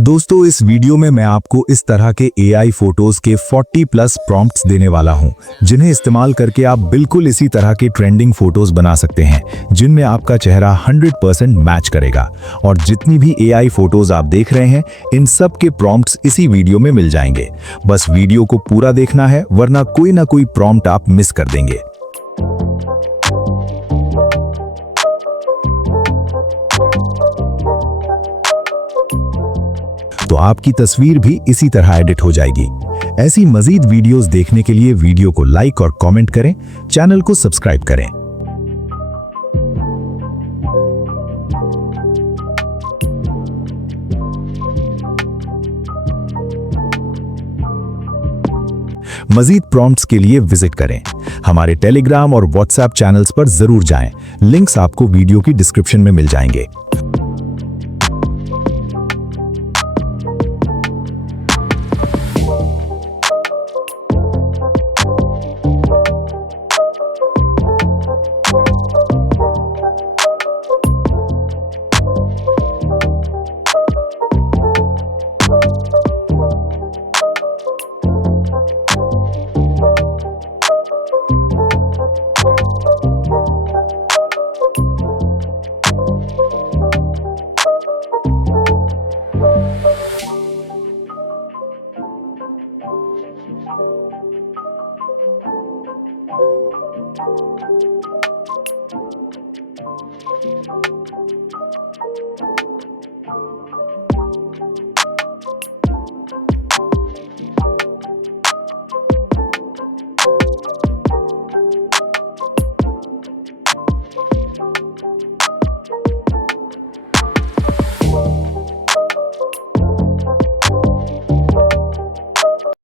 दोस्तों, इस वीडियो में मैं आपको इस तरह के एआई फोटोज के 40 प्लस प्रॉम्प्ट्स देने वाला हूं, जिन्हें इस्तेमाल करके आप बिल्कुल इसी तरह के ट्रेंडिंग फोटोज बना सकते हैं, जिनमें आपका चेहरा 100% मैच करेगा। और जितनी भी एआई फोटोज आप देख रहे हैं, इन सब के प्रॉम्प्ट्स इसी वीडियो में मिल जाएंगे। बस वीडियो को पूरा देखना है, वरना कोई ना कोई प्रॉम्प्ट आप मिस कर देंगे। तो आपकी तस्वीर भी इसी तरह एडिट हो जाएगी। ऐसी मजीद वीडियोस देखने के लिए वीडियो को लाइक और कमेंट करें, चैनल को सब्सक्राइब करें। मजीद प्रॉम्प्ट्स के लिए विजिट करें। हमारे टेलीग्राम और व्हाट्सएप चैनल्स पर जरूर जाएं। लिंक्स आपको वीडियो की डिस्क्रिप्शन में मिल जाएंगे।